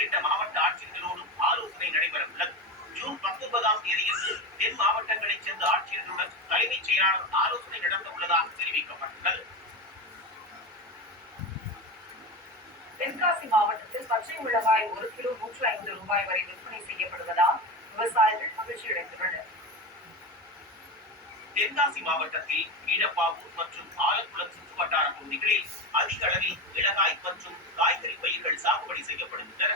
உள்ளிட்ட மாவட்ட ஆட்சியர்களோடும் ஆலோசனை நடைபெற உள்ளது. ஜூன் 19ஆம் தேதியன்று தென் மாவட்டங்களைச் சேர்ந்த ஆட்சியர்களுடன் தலைமைச் செயலாளர் ஆலோசனை நடத்த உள்ளதாக தெரிவிக்கப்பட்டுள்ளது. தென்காசி மாவட்டத்தில் பச்சை மிளகாய் 1 கிலோ 105 ரூபாய் வரை விற்பனை செய்யப்படுவதால் விவசாயிகள் மகிழ்ச்சியடைந்துள்ளனர். தென்காசி மாவட்டத்தில் கீழப்பாவூர் மற்றும் ஆலக்குளம் சுற்றுவட்டார பகுதிகளில் அதிக அளவில் மிளகாய் மற்றும் காய்கறி பயிர்கள் சாகுபடி செய்யப்படுகின்றன.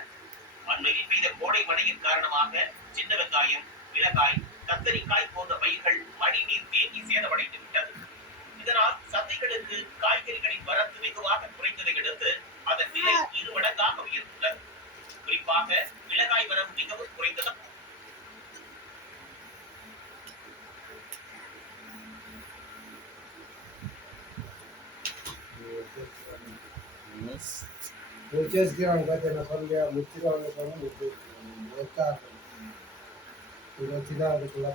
அண்மையில் பெய்த கோடை மழையின் காரணமாக சின்ன வெங்காயம், மிளகாய், கத்தரிக்காய் போன்ற பயிர்கள் மழைநீர் தேங்கி சேதமடைந்து விட்டது. இதனால் சந்தைகளுக்கு காய்கறிகளின் வரத்து வெகுவாக குறைந்ததை அடுத்து அதன் விலை 2 மடங்காக உயர்ந்துள்ளது. குறிப்பாக மிளகாய் வரவு மிகவும் குறைந்தது. அதுக்குள்ள